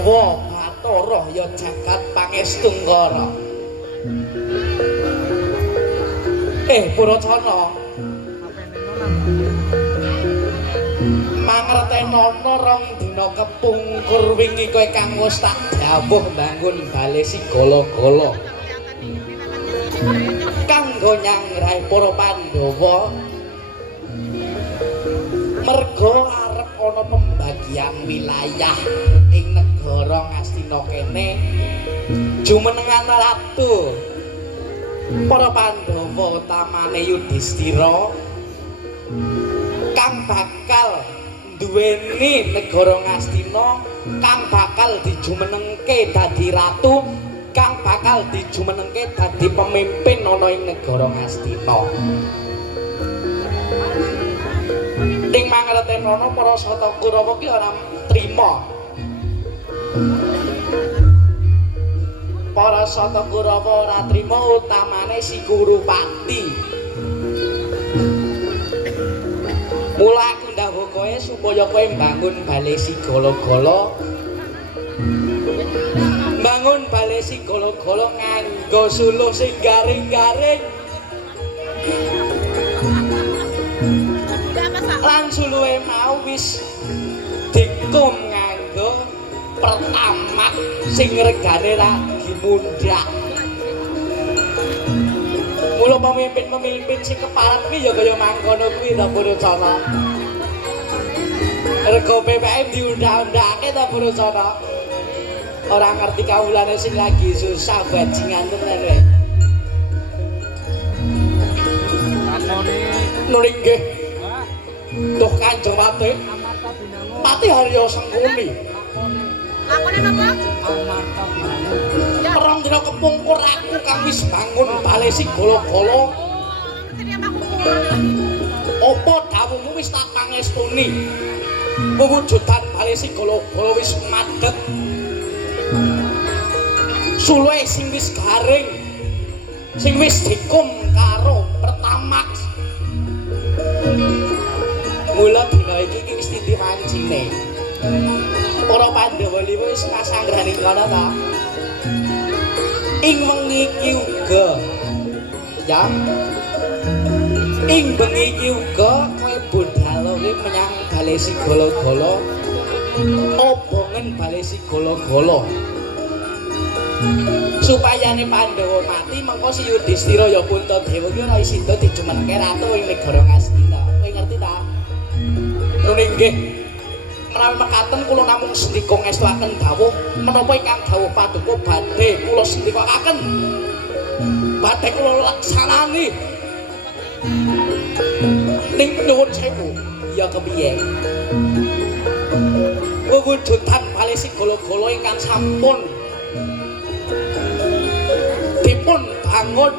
Dewa Bathara ya jagat pangestungkara. Puracana. Mangretenono rong dina kepungkur wingi kowe kang wis tak dawuh bangun bale sigala-gala. Kanggo nyangrai para Pandhawa. Merga arep ana pembagian wilayah ing negara Ngastina kene jumenengan ratu. Para Pandhawa utamane Yudhistira kang bakal duweni negara Ngastina, kang bakal dijumenengke dadi ratu, kang bakal dijumenengke dadi pemimpin ana ing negara Ngastina. Ning mangretenono para Sata Kurawa ki ora trima. Para Sata Kurawa ora trima utamane si Kurupati. Mula aku ndawuh kowe supaya kowe mbangun bale sigala-gala. Bangun bale sigala-gala nganggo suluh sing garing-garing. Lan suluhe mau wis dikum nganggo pertamak sing regane ra dimundhak. Mula pemimpin-pemimpin sing keparat kuwi ya kaya mangkono kuwi ta Puracana. Rego BBM diundang-undangke ta Puracana. Ora ngerti kawulane sing lagi susah bajingan tenan kowe. Nuling nggih. Duh Kanjeng Pati. Pati Harya Sengkuni. Lakone napa? Perang dina kepungkur aku kang wis bangun bale sigala-gala. Apa dawuhmu wis tak pangestuni? Pewujudan bale sigala-gala wis madhep. Suluhe sing wis garing, sing wis dikum karo pertamak. Mula dina iki wis titi wancine. Para Pandhawa liya wis masanggraning kana ta. Ing wengi iki uga ya. Ing bengi iki uga kowe budhal menyang bale sigala-gala. Obongen bale sigala-gala. Supayane Pandhawa mati mengko si Yudhistira ya Puntadewa ki ora sida dijumenengke ratu ing negara Ngastina. Kowe ngerti ta? Nuning nggih. Menawi mekaten kula namung sendika ngestuaken dawuh menapa ingkang dawuh paduka badhe kula sendikaken. Badhe kula laksanani. Ning nyuwun sewu, ya kepiye? Wewujudan bale sigala-gala ingkang sampun dipun bangun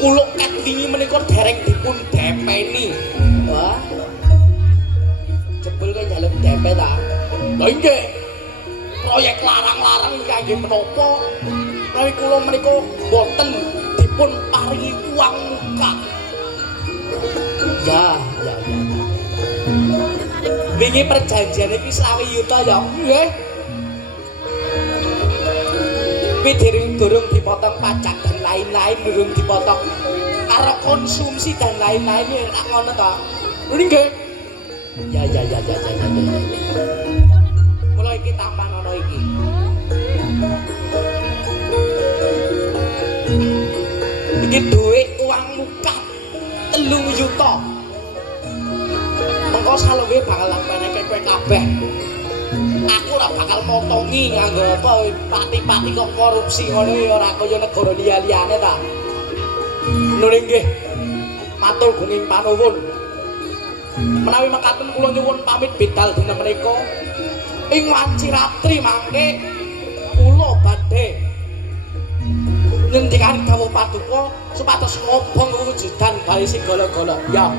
kula ket wingi menika dereng dipun depeni. Wah. Jebul kowe njaluk depet ta? Lha nggih. Proyek larang-larang kangge menapa? Menawi kula menika boten dipun paringi uang muka. Ya. Wingi perjanjian iki 20 yuta ya. Nggih. Kuwi durung dipotong pajak dan lain-lain, durung dipotong karo konsumsi dan lain-lain nek ngono ta. Nggih. Ya. Mula iki tampan ana iki. Iki duit uang muka 3 yuta. Mengko saluwe bakal lampahke kowe kabeh. Aku ora bakal motongi nganggo apa pati-pati kok korupsi ngono ya ora kaya negara liya-liyane ta. Nuling nggih. Matur gunging panuwun. Menawi mekaten kula nyuwun pamit bidal dina menika ing wanci ratri mangke kula badhe ngendikani dawuh paduka supados ngobong wujudan bale sigala-gala. Ya.